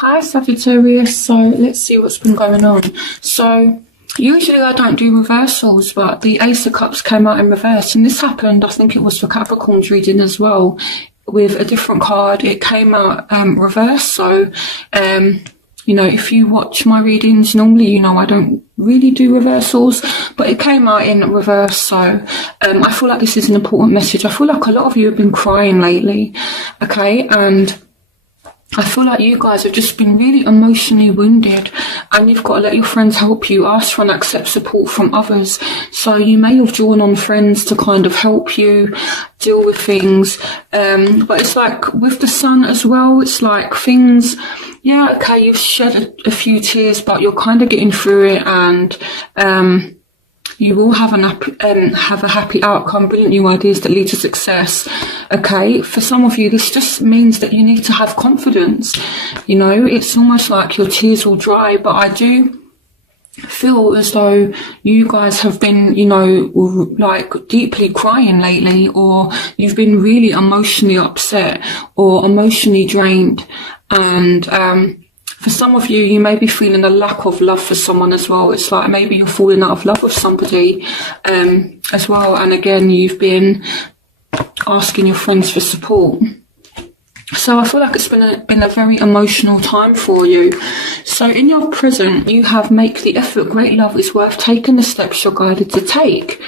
Hi Sagittarius, so let's see what's been going on. So usually I don't do reversals, but the Ace of Cups came out in reverse, and this happened, I think it was for Capricorn's reading as well, with a different card. It came out reverse, so if you watch my readings, normally I don't really do reversals, but it came out in reverse, so I feel like this is an important message. I feel like a lot of you have been crying lately, okay, and I feel like you guys have just been really emotionally wounded, and you've got to let your friends help you, ask for and accept support from others. So you may have drawn on friends to kind of help you deal with things, but it's like with the sun as well, it's like things, yeah, okay, you've shed a few tears, but you're kind of getting through it, and you will have a happy outcome, brilliant new ideas that lead to success. Okay, for some of you, this just means that you need to have confidence. It's almost like your tears will dry, but I do feel as though you guys have been, like deeply crying lately, or you've been really emotionally upset or emotionally drained. And for some of you, you may be feeling a lack of love for someone as well. It's like maybe you're falling out of love with somebody as well. And again, you've been asking your friends for support. So I feel like it's been a very emotional time for you. So in your present, you have make the effort. Great love is worth taking the steps you're guided to take.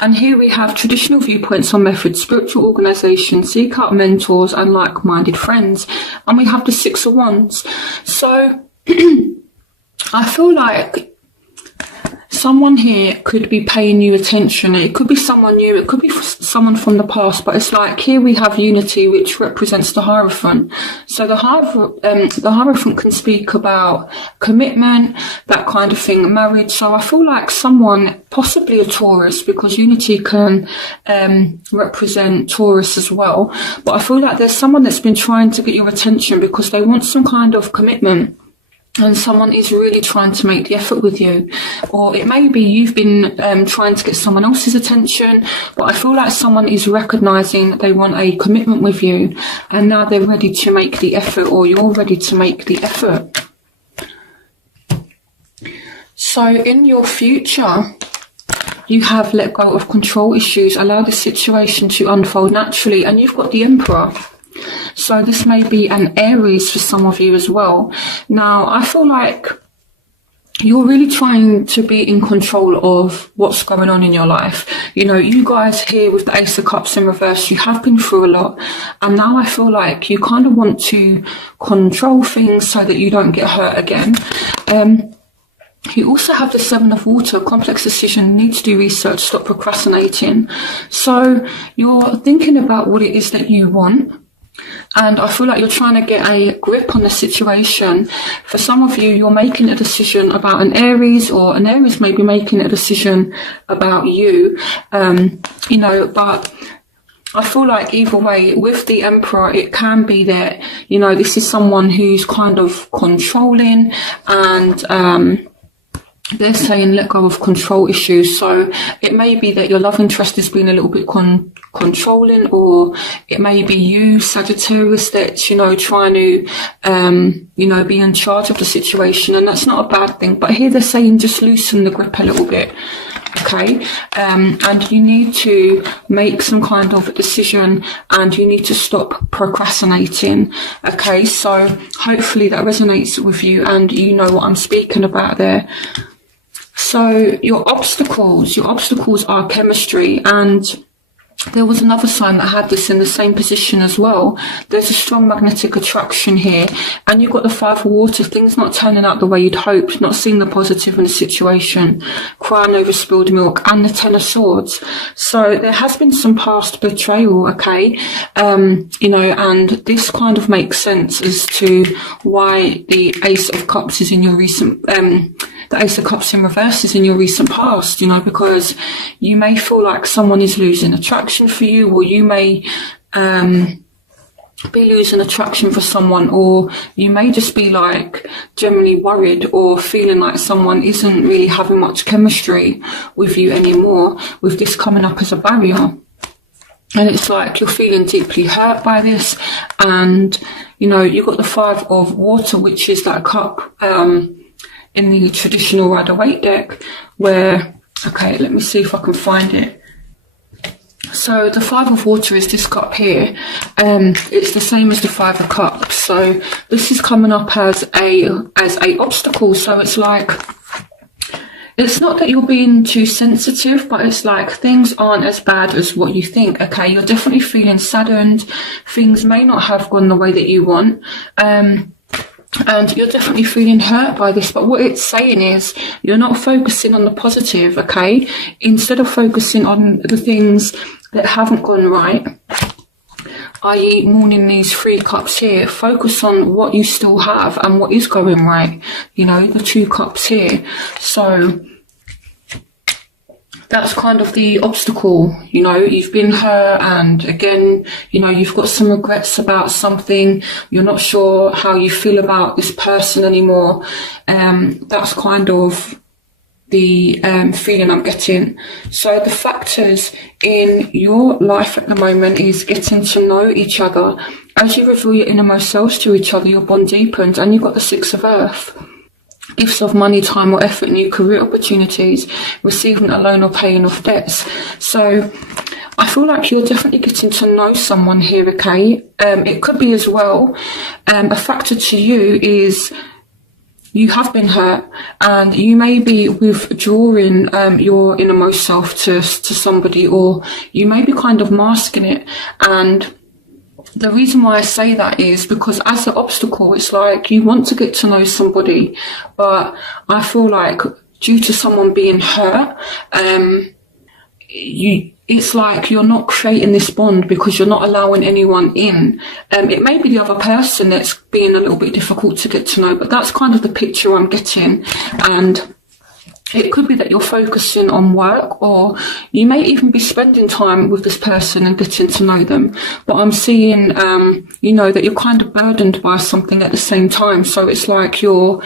And here we have traditional viewpoints on methods, spiritual organisation, seek out mentors and like-minded friends. And we have the Six of Wands. So I feel like someone here could be paying you attention. It could be someone new, it could be someone from the past, but it's like here we have Unity, which represents the Hierophant. So the Hierophant can speak about commitment, that kind of thing, marriage. So I feel like someone, possibly a Taurus, because Unity can represent Taurus as well. But I feel like there's someone that's been trying to get your attention because they want some kind of commitment. And someone is really trying to make the effort with you. Or it may be you've been trying to get someone else's attention, but I feel like someone is recognising that they want a commitment with you, and now they're ready to make the effort, or you're ready to make the effort. So in your future, you have let go of control issues, allow the situation to unfold naturally, and you've got the Emperor. So this may be an Aries for some of you as well. Now, I feel like you're really trying to be in control of what's going on in your life. You guys here with the Ace of Cups in reverse, you have been through a lot. And now I feel like you kind of want to control things so that you don't get hurt again. You also have the Seven of Water, complex decision, need to do research, stop procrastinating. So you're thinking about what it is that you want. And I feel like you're trying to get a grip on the situation. For some of you, you're making a decision about an Aries, or an Aries may be making a decision about you, but I feel like either way, with the Emperor, it can be that, this is someone who's kind of controlling, and they're saying let go of control issues. So it may be that your love interest has been a little bit controlling, or it may be you, Sagittarius, that's trying to be in charge of the situation, and that's not a bad thing. But here they're saying just loosen the grip a little bit, okay, and you need to make some kind of decision, and you need to stop procrastinating. Okay, so hopefully that resonates with you, and you know what I'm speaking about there. So your obstacles are chemistry, and there was another sign that had this in the same position as well. There's a strong magnetic attraction here, and you've got the Five of Water, things not turning out the way you'd hoped, not seeing the positive in the situation, crying over spilled milk, and the Ten of Swords. So there has been some past betrayal, okay, and this kind of makes sense as to why the Ace of Cups is in your recent the Ace of Cups in reverse is in your recent past, because you may feel like someone is losing attraction for you, or you may be losing attraction for someone, or you may just be like generally worried or feeling like someone isn't really having much chemistry with you anymore, with this coming up as a barrier. And it's like you're feeling deeply hurt by this. And, you know, you've got the 5 of water, which is that cup in the traditional Rider-Waite deck, where, okay, let me see if I can find it. So the 5 of water is this cup here. It's the same as the 5 of cups. So this is coming up as a obstacle. So it's like, it's not that you're being too sensitive, but it's like things aren't as bad as what you think. Okay, you're definitely feeling saddened. Things may not have gone the way that you want. And you're definitely feeling hurt by this, but what it's saying is you're not focusing on the positive, okay? Instead of focusing on the things that haven't gone right, i.e. mourning these 3 cups here, focus on what you still have and what is going right, you know, the 2 cups here. So that's kind of the obstacle, you know, you've been hurt, and again, you know, you've got some regrets about something, you're not sure how you feel about this person anymore. That's kind of the feeling I'm getting. So the factors in your life at the moment is getting to know each other. As you reveal your innermost selves to each other, your bond deepens, and you've got the 6 of earth. Gifts of money, time or effort, new career opportunities, receiving a loan or paying off debts. So I feel like you're definitely getting to know someone here, okay? It could be as well, a factor to you is you have been hurt, and you may be withdrawing your innermost self to somebody, or you may be kind of masking it. And the reason why I say that is because as an obstacle, it's like you want to get to know somebody, but I feel like due to someone being hurt, it's like you're not creating this bond because you're not allowing anyone in. It may be the other person that's being a little bit difficult to get to know, but that's kind of the picture I'm getting. And it could be that you're focusing on work, or you may even be spending time with this person and getting to know them. But I'm seeing, you know, that you're kind of burdened by something at the same time. So it's like you're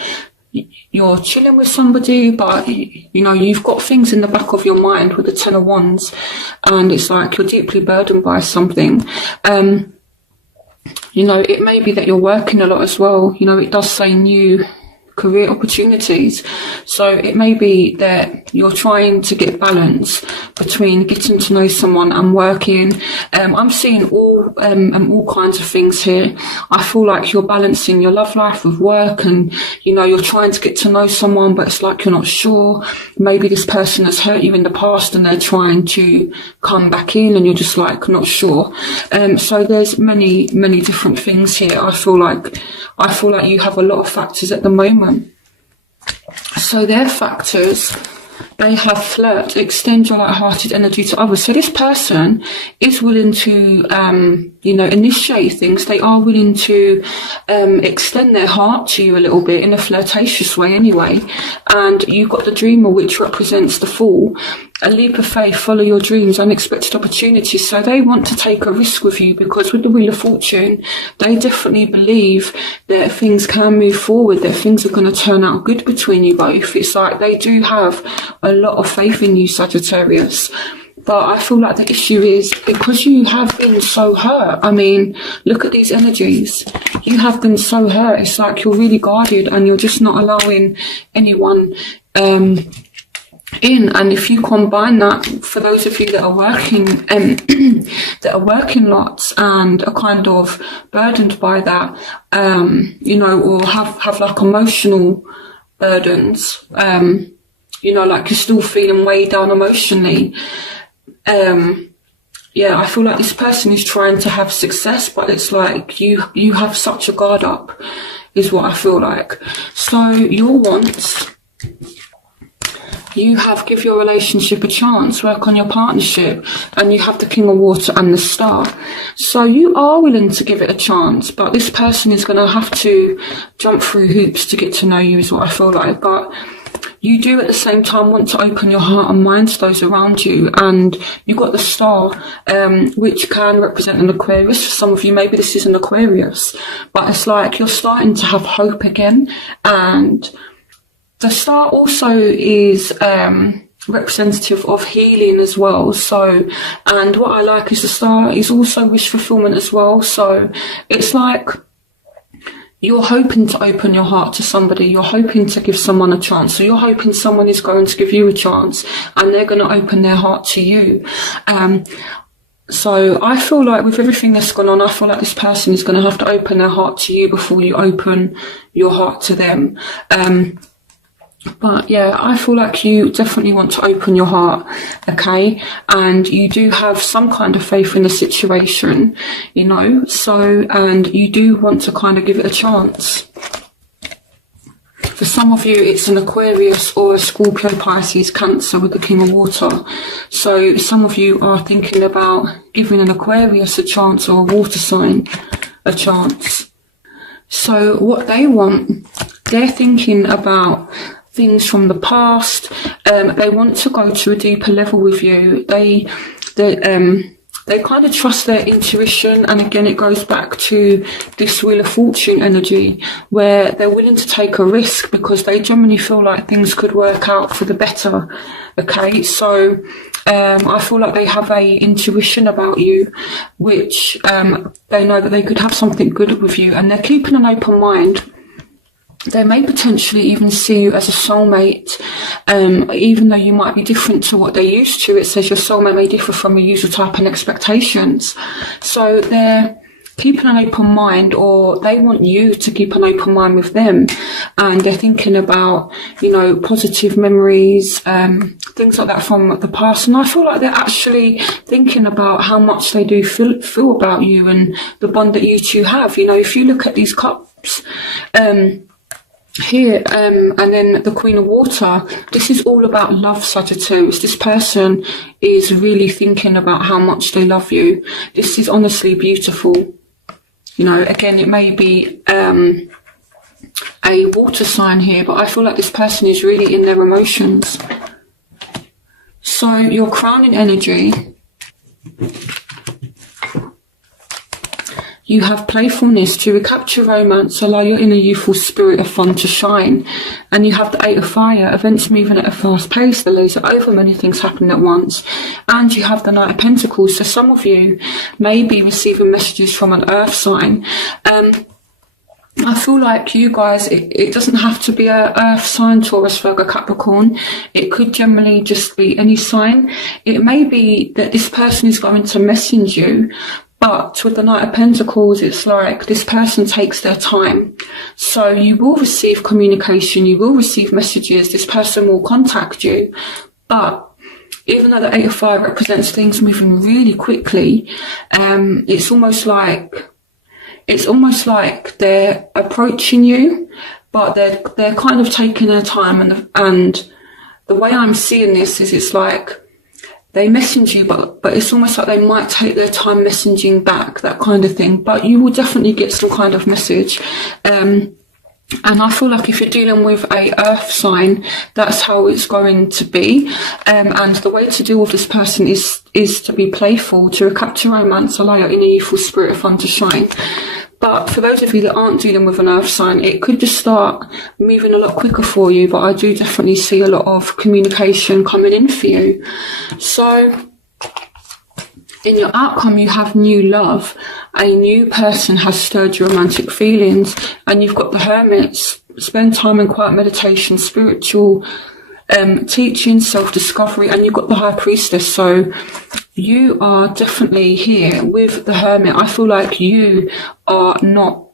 chilling with somebody, but, you know, you've got things in the back of your mind with the 10 of Wands, and it's like you're deeply burdened by something. You know, it may be that you're working a lot as well. You know, it does say new career opportunities, so it may be that you're trying to get balance between getting to know someone and working. I'm seeing all kinds of things here. I feel like you're balancing your love life with work, and you know, you're trying to get to know someone, but it's like you're not sure. Maybe this person has hurt you in the past and they're trying to come back in, and you're just like not sure. So there's many different things here. I feel like you have a lot of factors at the moment. So their factors, they have flirt, extend your light-hearted energy to others. So this person is willing to, you know, initiate things. They are willing to extend their heart to you a little bit in a flirtatious way anyway. And you've got the dreamer, which represents the Fool. A leap of faith, follow your dreams, unexpected opportunities. So they want to take a risk with you, because with the Wheel of Fortune, they definitely believe that things can move forward, that things are going to turn out good between you both. It's like they do have a lot of faith in you, Sagittarius. But I feel like the issue is because you have been so hurt. I mean, look at these energies. You have been so hurt. It's like you're really guarded, and you're just not allowing anyone in. And if you combine that, for those of you that are working that are working lots and are kind of burdened by that, you know, or have like emotional burdens, you know, like you're still feeling weighed down emotionally, yeah, I feel like this person is trying to have success, but it's like you have such a guard up, is what I feel like. So your wants, you have give your relationship a chance, work on your partnership, and you have the King of Water and the Star. So you are willing to give it a chance, but this person is going to have to jump through hoops to get to know you, is what I feel like. But you do at the same time want to open your heart and mind to those around you. And you've got the Star, which can represent an Aquarius. For some of you, maybe this is an Aquarius, but it's like you're starting to have hope again. And the Star also is representative of healing as well. So, and what I like is the star is also wish fulfillment as well. So it's like you're hoping to open your heart to somebody, you're hoping to give someone a chance. So you're hoping someone is going to give you a chance and they're going to open their heart to you. So I feel like with everything that's gone on, I feel like this person is going to have to open their heart to you before you open your heart to them. But yeah, I feel like you definitely want to open your heart, okay? And you do have some kind of faith in the situation, you know, so, and you do want to kind of give it a chance. For some of you, it's an Aquarius or a Scorpio, Pisces, Cancer with the King of Water. So some of you are thinking about giving an Aquarius a chance or a water sign a chance. So what they want, they're thinking about things from the past. They want to go to a deeper level with you. They kind of trust their intuition, and again it goes back to this Wheel of Fortune energy where they're willing to take a risk because they genuinely feel like things could work out for the better. Okay, so I feel like they have a intuition about you, which they know that they could have something good with you, and they're keeping an open mind. They may potentially even see you as a soulmate, even though you might be different to what they're used to. It says your soulmate may differ from your usual type and expectations. So they're keeping an open mind, or they want you to keep an open mind with them. And they're thinking about, you know, positive memories, things like that from the past. And I feel like they're actually thinking about how much they do feel about you and the bond that you two have. You know, if you look at these cups, here, and then the Queen of Water, this is all about love, Sagittarius. This person is really thinking about how much they love you. This is honestly beautiful. You know, again, it may be a water sign here, but I feel like this person is really in their emotions. So your crowning energy, you have playfulness to recapture romance, allow your inner youthful spirit of fun to shine. And you have the Eight of Fire, events moving at a fast pace, the laser over, many things happening at once. And you have the Knight of Pentacles. So some of you may be receiving messages from an earth sign. I feel like you guys, it doesn't have to be a earth sign, Taurus, Virgo, Capricorn. It could generally just be any sign. It may be that this person is going to message you, but with the Knight of Pentacles, it's like this person takes their time. So you will receive communication, you will receive messages, this person will contact you. But even though the Eight of Fire represents things moving really quickly, it's almost like they're approaching you, but they're kind of taking their time. And the way I'm seeing this is it's like they message you, but it's almost like they might take their time messaging back, that kind of thing. But you will definitely get some kind of message. And I feel like if you're dealing with a earth sign, that's how it's going to be. And the way to deal with this person is to be playful, to recapture romance, allow your inner youthful spirit of fun to shine. But for those of you that aren't dealing with an earth sign, it could just start moving a lot quicker for you. But I do definitely see a lot of communication coming in for you. So in your outcome, you have new love. A new person has stirred your romantic feelings. And you've got the Hermits. Spend time in quiet meditation, spiritual teaching, self-discovery. And you've got the High Priestess. So you are definitely here with the Hermit. I feel like you're not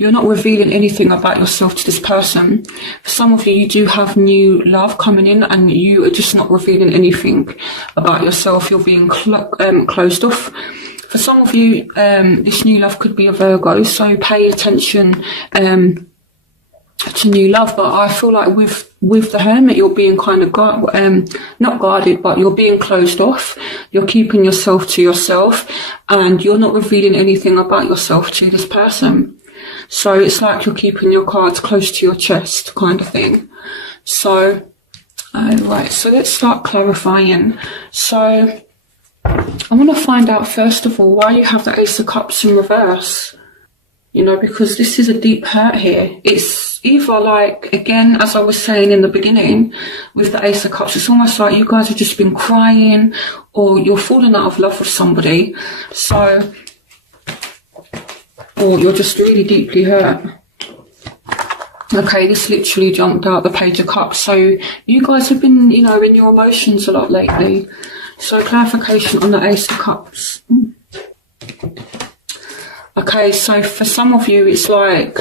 revealing anything about yourself to this person. For some of you, you do have new love coming in, and you are just not revealing anything about yourself. You're being closed off. For some of you, this new love could be a Virgo, so pay attention to new love. But I feel like with the Hermit, you're being kind of not guarded, but you're being closed off. You're keeping yourself to yourself, and you're not revealing anything about yourself to this person. So it's like you're keeping your cards close to your chest, kind of thing. So right, so let's start clarifying. So I want to find out first of all why you have the Ace of Cups in reverse. you know, because this is a deep hurt here. It's either like, again, as I was saying in the beginning with the Ace of Cups, it's almost like you guys have just been crying, or you're falling out of love with somebody, so, or you're just really deeply hurt. Okay, this literally jumped out, the Page of Cups. So you guys have been, you know, in your emotions a lot lately. So clarification on the Ace of Cups. Okay, so for some of you, it's like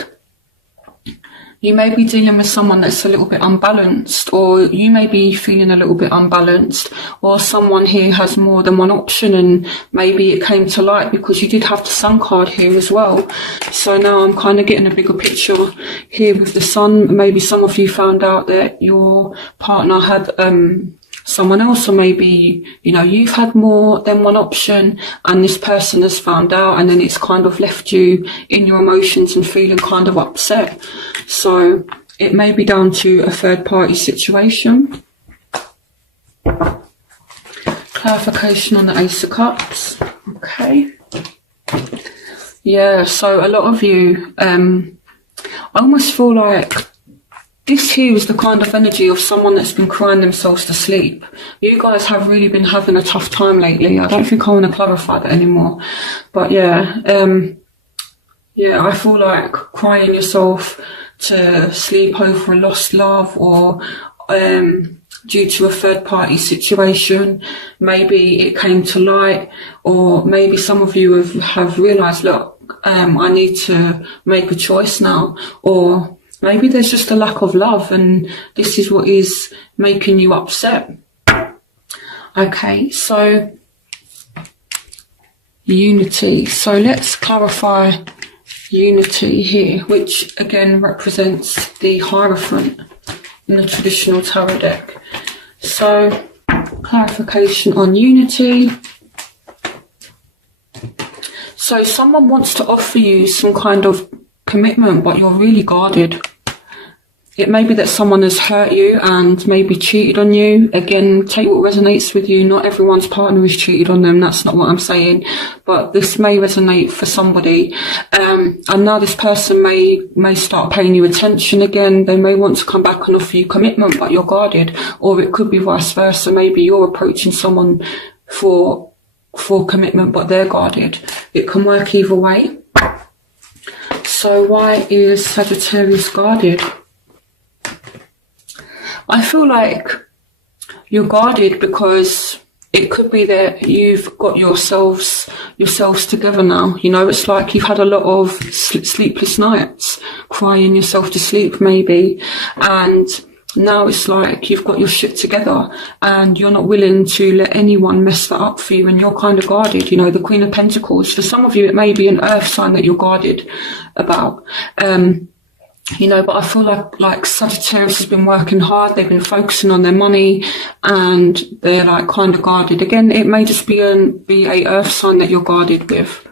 you may be dealing with someone that's a little bit unbalanced, or you may be feeling a little bit unbalanced, or someone here has more than one option, and maybe it came to light because you did have the Sun card here as well. So now I'm kind of getting a bigger picture here with the Sun. Maybe some of you found out that your partner had someone else, or maybe, you know, you've had more than one option and this person has found out, and then it's kind of left you in your emotions and feeling kind of upset. So it may be down to a third party situation. Clarification on the Ace of Cups. Okay. Yeah, so a lot of you, I almost feel like this here is the kind of energy of someone that's been crying themselves to sleep. You guys have really been having a tough time lately. I don't think I want to clarify that anymore. But yeah, yeah, I feel like crying yourself to sleep over a lost love, or due to a third party situation. Maybe it came to light, or maybe some of you have realised, look, I need to make a choice now, or maybe there's just a lack of love and this is what is making you upset. Okay, so unity. So let's clarify unity here, which again represents the Hierophant in the traditional tarot deck. So clarification on unity. So someone wants to offer you some kind of commitment, but you're really guarded. It may be that someone has hurt you and maybe cheated on you. Again, take what resonates with you. Not everyone's partner is cheated on them. That's not what I'm saying. But this may resonate for somebody. And now this person may start paying you attention again. They may want to come back and offer you commitment, but you're guarded. Or it could be vice versa. Maybe you're approaching someone for commitment, but they're guarded. It can work either way. So why is Sagittarius guarded? I feel like you're guarded because it could be that you've got yourselves together now. You know, it's like you've had a lot of sleepless nights, crying yourself to sleep maybe, and now it's like you've got your shit together and you're not willing to let anyone mess that up for you, and you're kind of guarded. You know, the Queen of Pentacles, for some of you it may be an earth sign that you're guarded about. You know, but I feel like Sagittarius has been working hard. They've been focusing on their money and they're like kind of guarded. Again, it may just be a earth sign that you're guarded with.